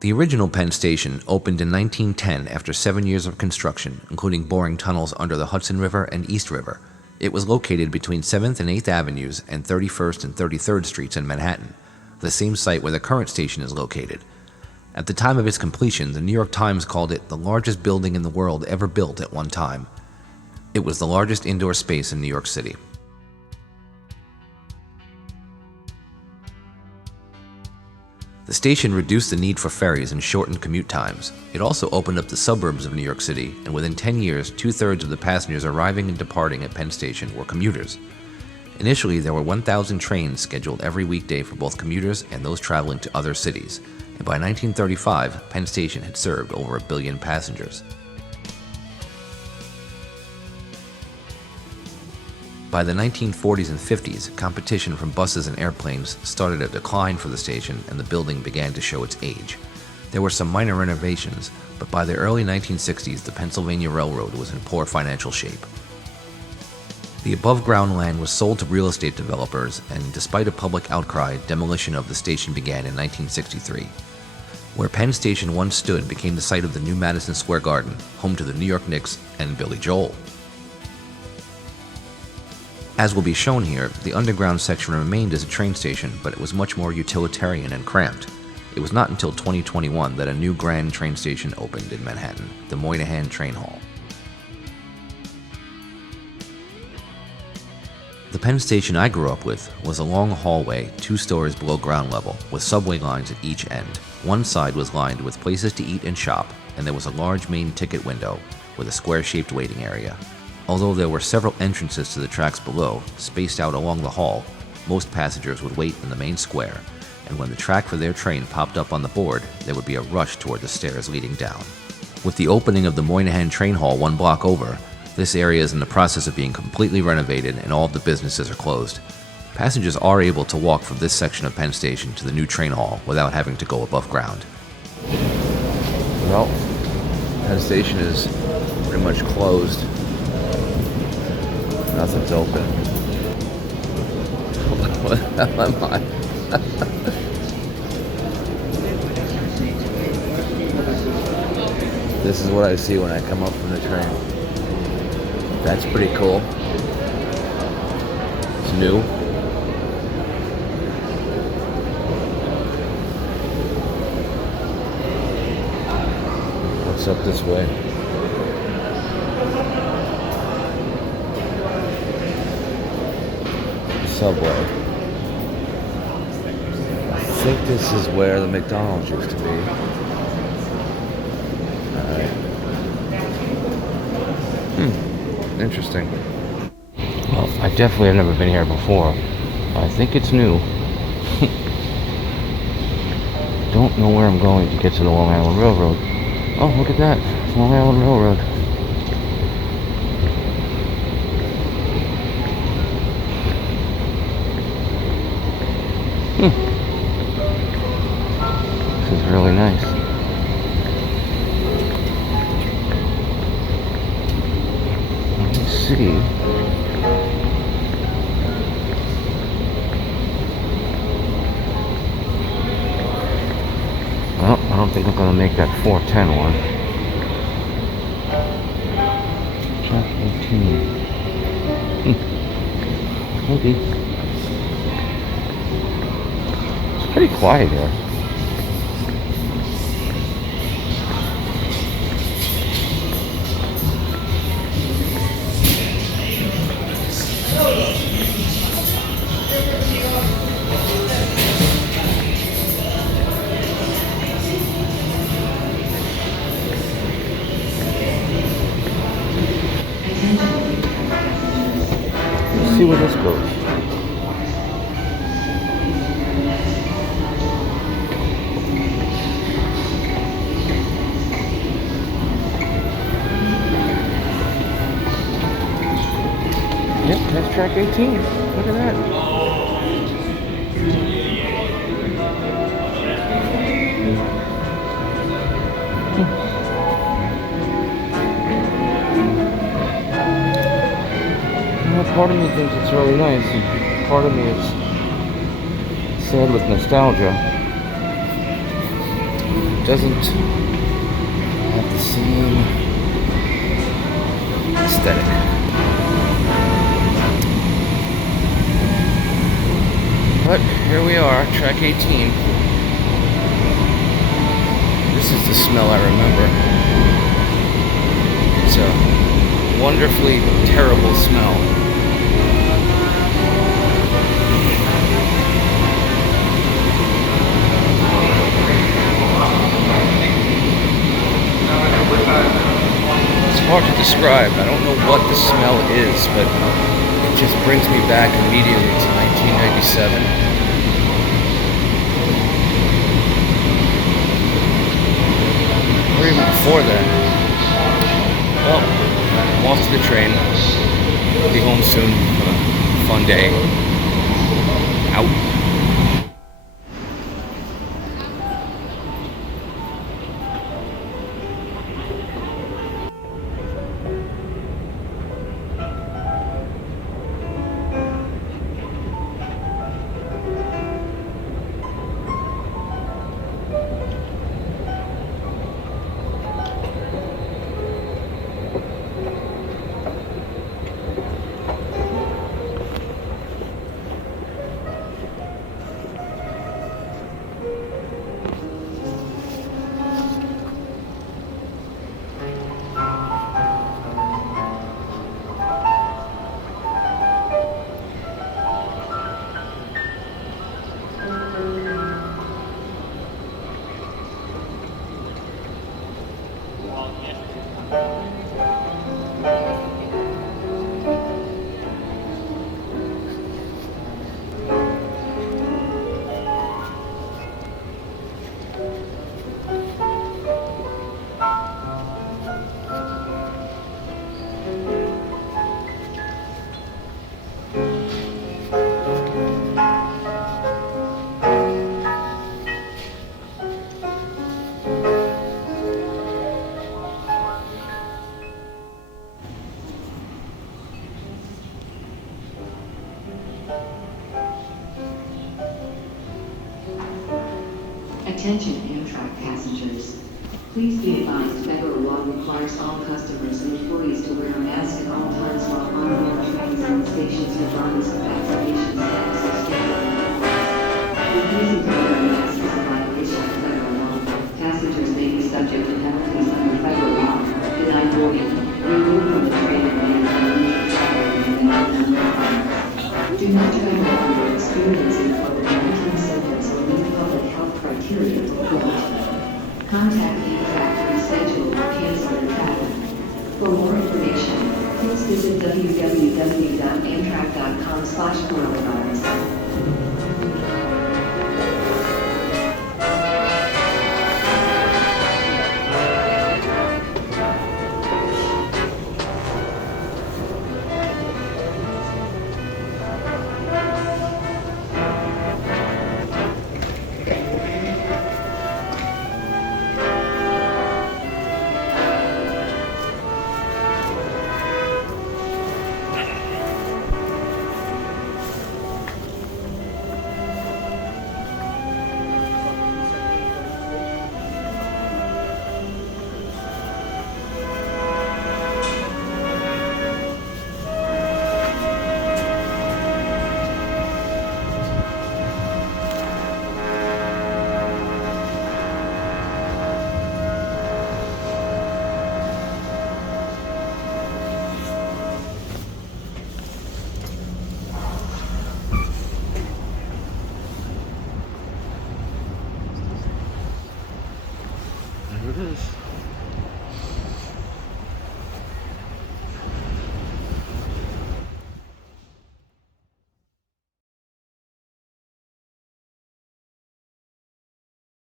The original Penn Station opened in 1910 after 7 years of construction, including boring tunnels under the Hudson River and East River. It was located between 7th and 8th Avenues and 31st and 33rd Streets in Manhattan, the same site where the current station is located. At the time of its completion, the New York Times called it the largest building in the world ever built at one time. It was the largest indoor space in New York City. The station reduced the need for ferries and shortened commute times. It also opened up the suburbs of New York City, and within 10 years, 2/3 of the passengers arriving and departing at Penn Station were commuters. Initially, there were 1,000 trains scheduled every weekday for both commuters and those traveling to other cities, and by 1935, Penn Station had served over 1 billion passengers. By the 1940s and 50s, competition from buses and airplanes started a decline for the station, and the building began to show its age. There were some minor renovations, but by the early 1960s, the Pennsylvania Railroad was in poor financial shape. The above-ground land was sold to real estate developers, and despite a public outcry, demolition of the station began in 1963. Where Penn Station once stood became the site of the new Madison Square Garden, home to the New York Knicks and Billy Joel. As will be shown here, the underground section remained as a train station, but it was much more utilitarian and cramped. It was not until 2021 that a new grand train station opened in Manhattan, the Moynihan Train Hall. The Penn Station I grew up with was a long hallway 2 stories below ground level, with subway lines at each end. One side was lined with places to eat and shop, and there was a large main ticket window with a square-shaped waiting area. Although there were several entrances to the tracks below, spaced out along the hall, most passengers would wait in the main square, and when the track for their train popped up on the board, there would be a rush toward the stairs leading down. With the opening of the Moynihan Train Hall 1 block over, this area is in the process of being completely renovated and all of the businesses are closed. Passengers are able to walk from this section of Penn Station to the new train hall without having to go above ground. Well, Penn Station is pretty much closed. Nothing's open. What the hell am I? This is what I see when I come up from the train. That's pretty cool. It's new. What's up this way? Subway. I think this is where the McDonald's used to be. Alright. Interesting. Well, I definitely have never been here before. I think it's new. Don't know where I'm going to get to the Long Island Railroad. Oh, look at that. Long Island Railroad. This is really nice. Let's see. Well, I don't think I'm going to make that 410 one. Track 18. Maybe. Pretty quiet here. Let's see where this goes. Yep, that's track 18. Look at that. Well, part of me thinks it's really nice, and part of me is sad with nostalgia. doesn't have the same aesthetic. But here we are, track 18. This is the smell I remember. It's a wonderfully terrible smell. It's hard to describe. I don't know what the smell is, but it just brings me back immediately to 1997. Or even before that. Well, I'm off to the train. I'll be home soon. Fun day. Out. Attention Amtrak passengers. Please be advised federal law requires all customers and employees to wear a mask at all times while on board trains and stations regardless of vaccination status or schedule. Refusing to wear a mask is a violation of federal law. Passengers may be subject to penalties under federal law, denied boarding, removed from the train and banned from leisure travel and non-refund. Do not travel if you are experiencing COVID-19 symptoms or meet public health criteria for quarantine. Contact Amtrak to reschedule or cancel your travel. For more information, please visit www.amtrak.com/coronavirus. There it is.